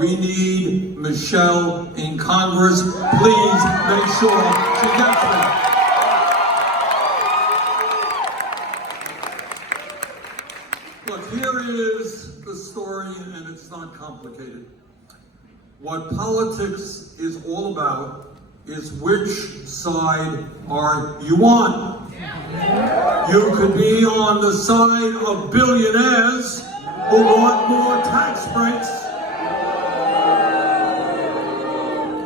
We need Michelle in Congress. Please make sure she gets there. Look, here is the story, and it's not complicated. What politics is all about is which side are you on. You could be on the side of billionaires who want more tax breaks,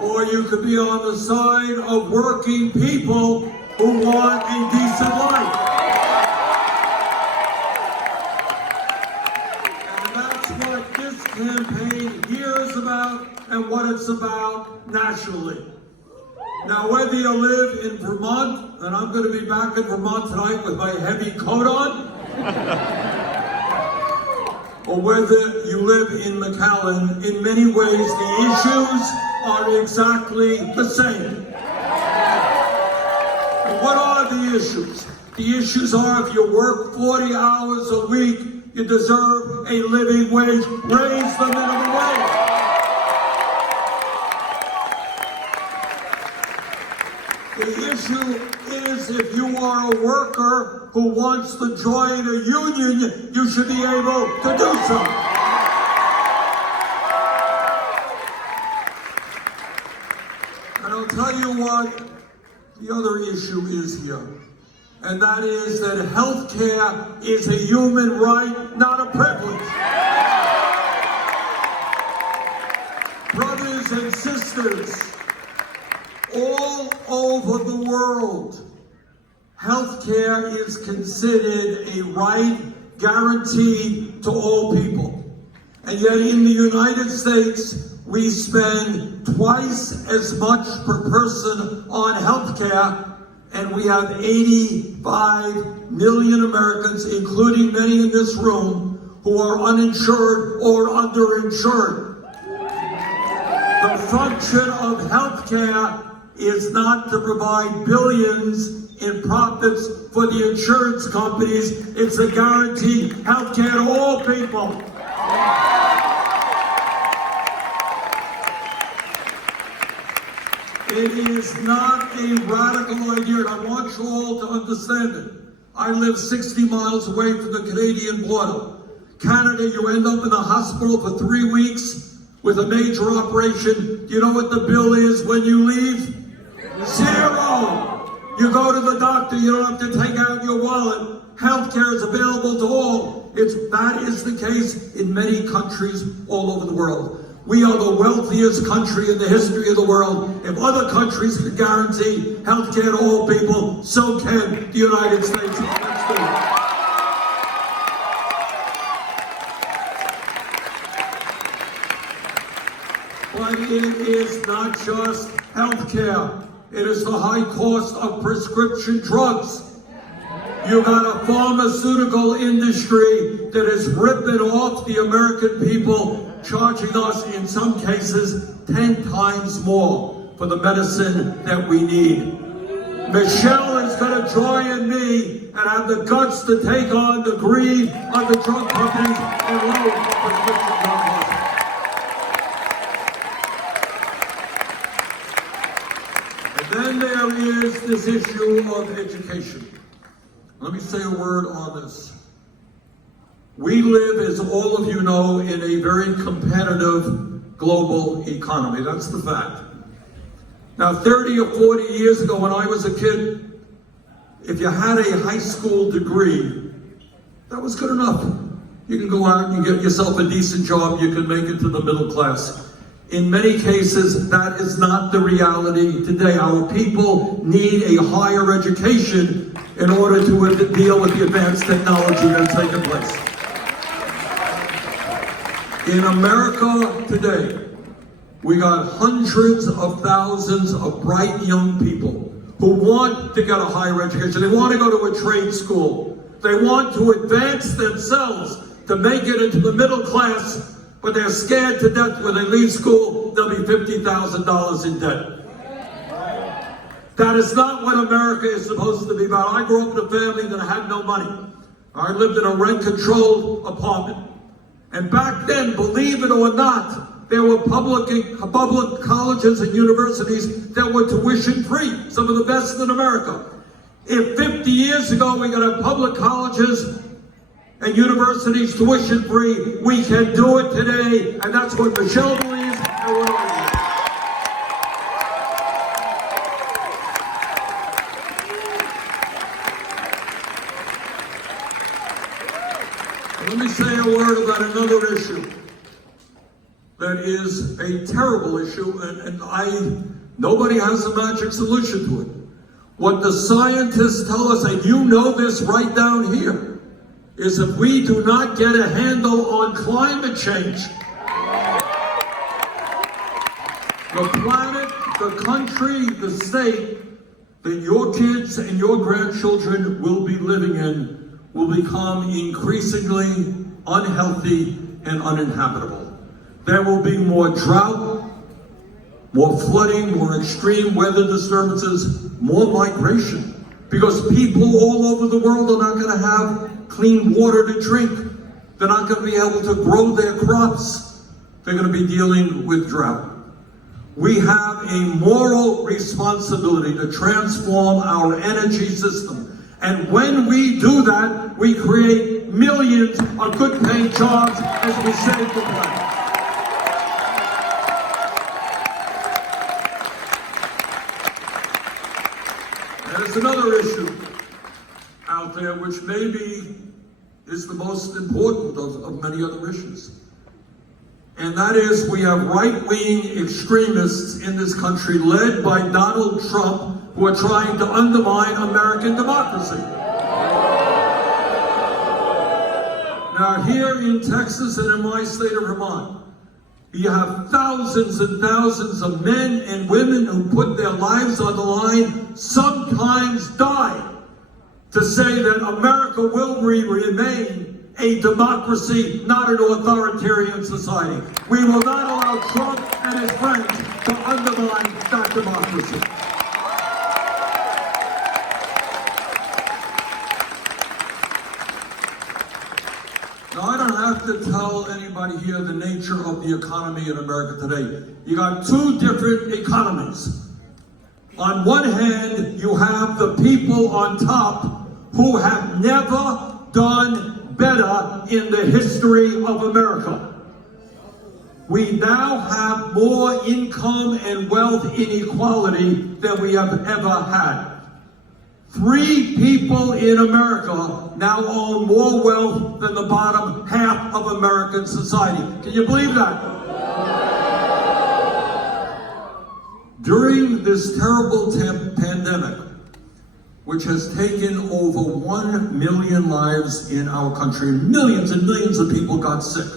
or you could be on the side of working people who want a decent life. And that's what this campaign here is about and what it's about nationally. Now, whether you live in Vermont, and I'm going to be back in Vermont tonight with my heavy coat on, or whether you live in McAllen, in many ways the issues are exactly the same. And what are the issues? The issues are if you work 40 hours a week, you deserve a living wage. Raise the minimum wage. The issue is if you are a worker who wants to join a union, you should be able to do so. And I'll tell you what the other issue is here, and that is that health care is a human right, not a privilege. Brothers and sisters, all over the world, healthcare is considered a right guaranteed to all people. And yet in the United States, we spend twice as much per person on healthcare, and we have 85 million Americans, including many in this room, who are uninsured or underinsured. The function of healthcare is not to provide billions in profits for the insurance companies. It's to guarantee health care to all people. It is not a radical idea, and I want you all to understand it. I live 60 miles away from the Canadian border. Canada, you end up in the hospital for 3 weeks with a major operation. Do you know what the bill is when you leave? Zero. You go to the doctor, you don't have to take out your wallet. Healthcare is available to all. That is the case in many countries all over the world. We are the wealthiest country in the history of the world. If other countries can guarantee healthcare to all people, so can the United States. Let's do it. But it is not just healthcare. It is the high cost of prescription drugs. You got a pharmaceutical industry that is ripping off the American people, charging us, in some cases, 10 times more for the medicine that we need. Michelle is going to join me and have the guts to take on the greed of the drug companies and low prescription drug costs. Then there is this issue of education. Let me say a word on this. We live, as all of you know, in a very competitive global economy. That's the fact. Now, 30 or 40 years ago when I was a kid, if you had a high school degree, that was good enough. You can go out and get yourself a decent job, you can make it to the middle class. In many cases, that is not the reality today. Our people need a higher education in order to deal with the advanced technology that is taking place. In America today, we got hundreds of thousands of bright young people who want to get a higher education. They want to go to a trade school. They want to advance themselves to make it into the middle class, but they're scared to death when they leave school, they'll be $50,000 in debt. That is not what America is supposed to be about. I grew up in a family that had no money. I lived in a rent-controlled apartment. And back then, believe it or not, There were public colleges and universities that were tuition-free, some of the best in America. If 50 years ago we could have public colleges and universities tuition-free, we can do it today, and that's what Michelle believes, and what I believe. Let me say a word about another issue that is a terrible issue, and nobody has a magic solution to it. What the scientists tell us, and you know this right down here, is if we do not get a handle on climate change, the planet, the country, the state that your kids and your grandchildren will be living in will become increasingly unhealthy and uninhabitable. There will be more drought, more flooding, more extreme weather disturbances, more migration, because people all over the world are not going to have clean water to drink. They're not going to be able to grow their crops. They're going to be dealing with drought. We have a moral responsibility to transform our energy system. And when we do that, we create millions of good-paying jobs as we save the planet. There's another issue out there which maybe is the most important of many other issues. And that is, we have right-wing extremists in this country led by Donald Trump who are trying to undermine American democracy. Now, here in Texas and in my state of Vermont, you have thousands and thousands of men and women who put their lives on the line, sometimes die, to say that America will remain a democracy, not an authoritarian society. We will not allow Trump and his friends to undermine that democracy. Now, I don't have to tell anybody here the nature of the economy in America today. You got two different economies. On one hand, you have the people on top who have never done better in the history of America. We now have more income and wealth inequality than we have ever had. 3 people in America now own more wealth than the bottom half of American society. Can you believe that? During this terrible pandemic, which has taken over 1 million lives in our country, millions and millions of people got sick,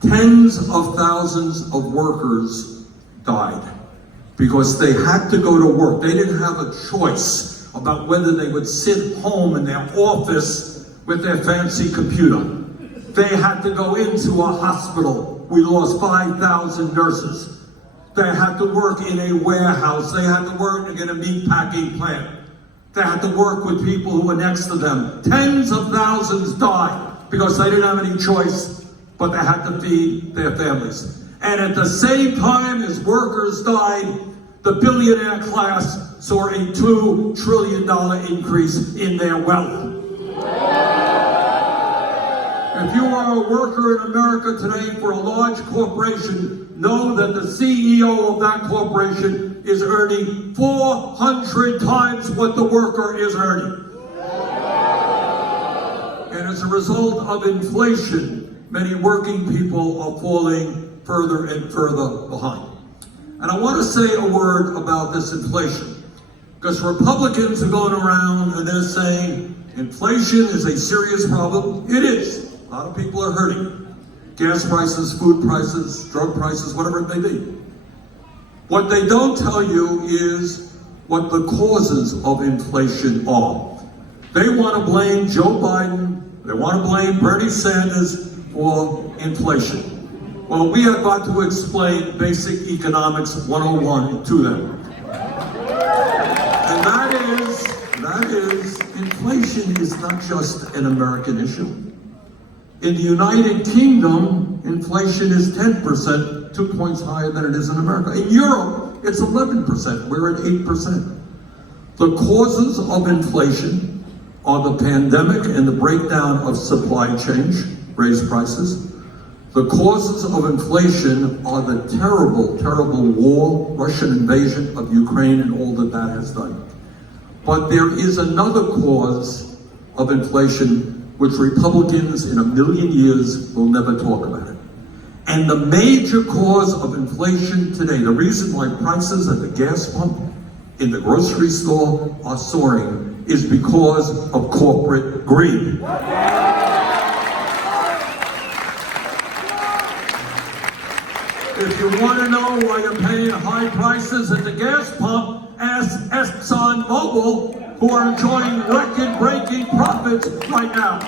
tens of thousands of workers died because they had to go to work. They didn't have a choice about whether they would sit home in their office with their fancy computer. They had to go into a hospital. We lost 5,000 nurses. They had to work in a warehouse. They had to work in a meat packing plant. They had to work with people who were next to them. Tens of thousands died because they didn't have any choice, but they had to feed their families. And at the same time as workers died, the billionaire class saw a $2 trillion increase in their wealth. If you are a worker in America today for a large corporation, know that the CEO of that corporation is earning 400 times what the worker is earning. And as a result of inflation, many working people are falling further and further behind. And I want to say a word about this inflation, because Republicans are going around and they're saying inflation is a serious problem. It is. A lot of people are hurting. Gas prices, food prices, drug prices, whatever it may be. What they don't tell you is what the causes of inflation are. They want to blame Joe Biden, they want to blame Bernie Sanders for inflation. Well, we have got to explain basic economics 101 to them. And that is, inflation is not just an American issue. In the United Kingdom, inflation is 10%, 2 points higher than it is in America. In Europe, it's 11%, we're at 8%. The causes of inflation are the pandemic and the breakdown of supply chains, raised prices. The causes of inflation are the terrible, terrible war, Russian invasion of Ukraine and all that that has done. But there is another cause of inflation which Republicans in a million years will never talk about it. And the major cause of inflation today, the reason why prices at the gas pump, in the grocery store are soaring, is because of corporate greed. If you want to know why you're paying high prices at the gas pump, ask ExxonMobil, who are enjoying record-breaking profits right now.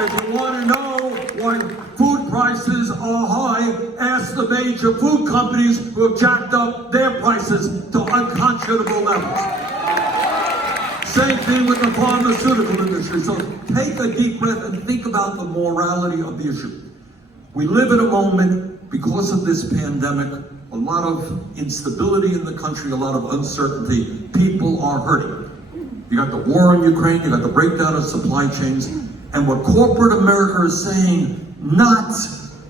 If you want to know why food prices are high, ask the major food companies who have jacked up their prices to unconscionable levels. Same thing with the pharmaceutical industry. So take a deep breath and think about the morality of the issue. We live in a moment, because of this pandemic, a lot of instability in the country, a lot of uncertainty. People are hurting. You got the war in Ukraine, you got the breakdown of supply chains, and what corporate America is saying, not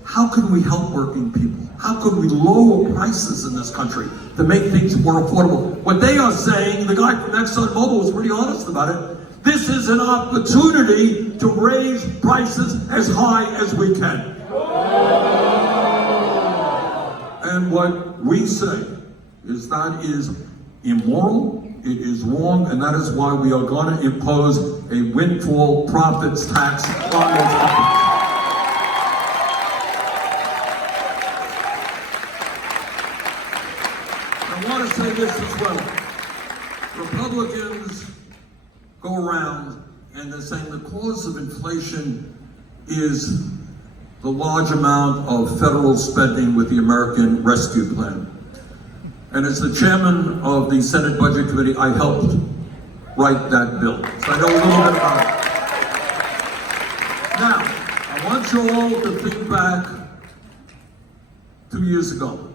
how can we help working people? How can we lower prices in this country to make things more affordable? What they are saying, the guy from ExxonMobil was pretty honest about it, this is an opportunity to raise prices as high as we can. And what we say is that is immoral, it is wrong, and that is why we are going to impose a windfall profits tax on those companies. I want to say this as well. Republicans go around and they're saying the cause of inflation is the large amount of federal spending with the American Rescue Plan. And as the chairman of the Senate Budget Committee, I helped write that bill. So I know a little bit about it. Now, I want you all to think back 2 years ago.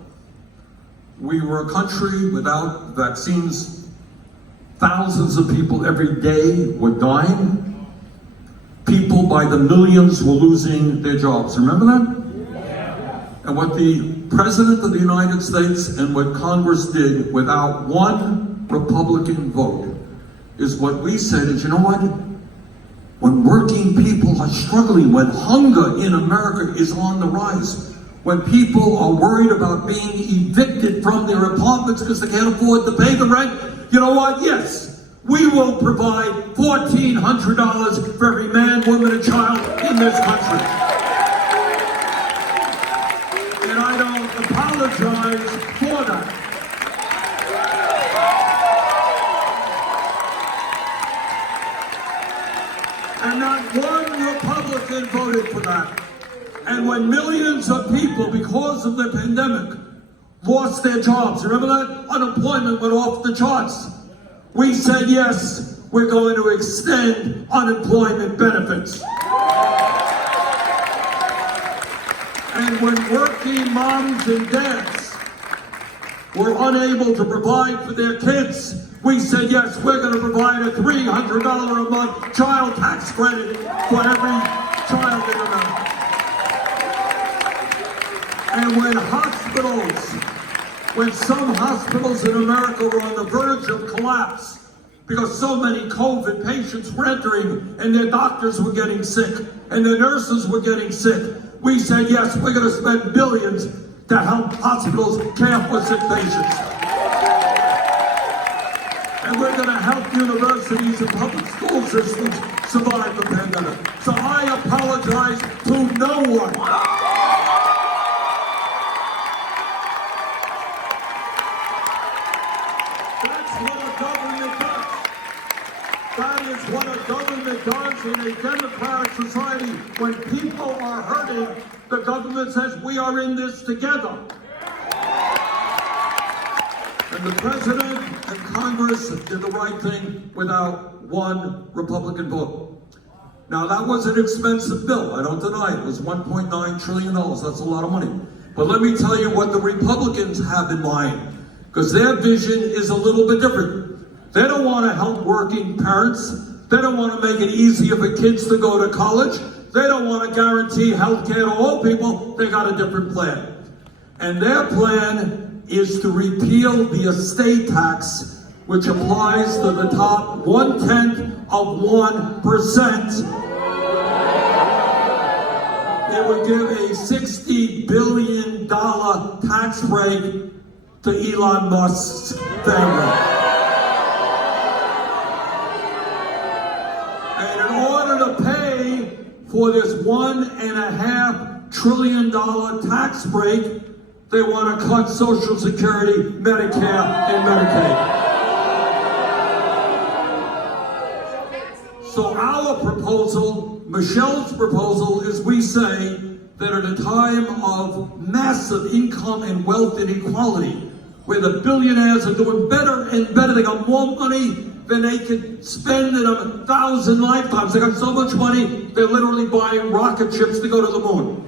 We were a country without vaccines. Thousands of people every day were dying. People by the millions were losing their jobs. Remember that? Yeah. And what the President of the United States and what Congress did without one Republican vote is what we said is, you know what? When working people are struggling, when hunger in America is on the rise, when people are worried about being evicted from their apartments because they can't afford to pay the rent, you know what? Yes. We will provide $1,400 for every man, woman, and child in this country. And I don't apologize for that. And not one Republican voted for that. And when millions of people, because of the pandemic, lost their jobs, remember that? Unemployment went off the charts. We said, yes, we're going to extend unemployment benefits. And when working moms and dads were unable to provide for their kids, we said, yes, we're going to provide a $300 a month child tax credit for every child in America. And when some hospitals in America were on the verge of collapse because so many COVID patients were entering and their doctors were getting sick and their nurses were getting sick, we said, yes, we're going to spend billions to help hospitals care for sick patients. And we're going to help universities and public school systems survive the pandemic. So I apologize to no one. That is what a government does in a democratic society. When people are hurting, the government says, we are in this together. And the President and Congress did the right thing without one Republican vote. Now that was an expensive bill, I don't deny it. It was $1.9 trillion, that's a lot of money. But let me tell you what the Republicans have in mind, because their vision is a little bit different. They don't want to help working parents. They don't want to make it easier for kids to go to college. They don't want to guarantee health care to all people. They got a different plan. And their plan is to repeal the estate tax, which applies to the top 0.1%. It would give a $60 billion tax break to Elon Musk's family. And in order to pay for this $1.5 trillion tax break, they want to cut Social Security, Medicare, and Medicaid. So our proposal, Michelle's proposal, is we say that at a time of massive income and wealth inequality, where the billionaires are doing better and better, they got more money than they could spend in 1,000 lifetimes. They got so much money, they're literally buying rocket ships to go to the moon.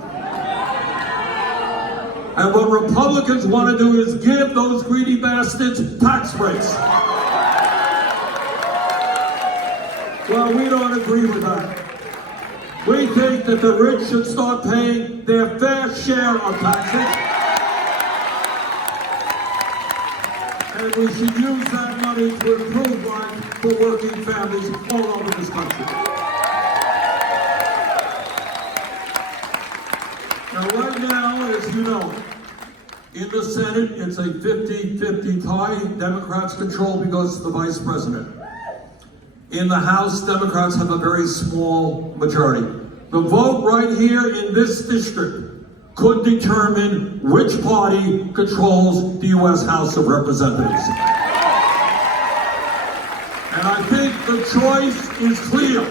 And what Republicans want to do is give those greedy bastards tax breaks. Well, we don't agree with that. We think that the rich should start paying their fair share of taxes. And we should use that money to improve life for working families all over this country. Now, right now, as you know, in the Senate, it's a 50-50 tie. Democrats control because of the vice president. In the House, Democrats have a very small majority. The vote right here in this district could determine which party controls the U.S. House of Representatives. And I think the choice is clear.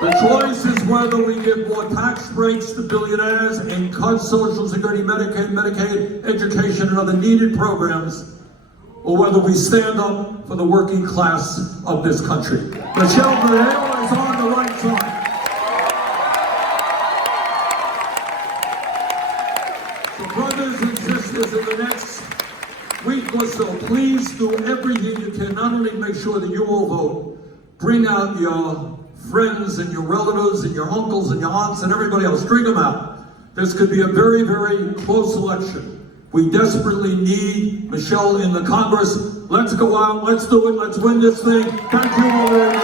The choice is whether we give more tax breaks to billionaires and cut Social Security, Medicaid, education, and other needed programs, or whether we stand up for the working class of this country. Michelle Guerrero is on the right side. So brothers and sisters, in the next week or so, please do everything you can, not only make sure that you all vote, bring out your friends and your relatives and your uncles and your aunts and everybody else, bring them out. This could be a very, very close election. We desperately need Michelle in the Congress. Let's go out, let's do it, let's win this thing. Thank you all very much.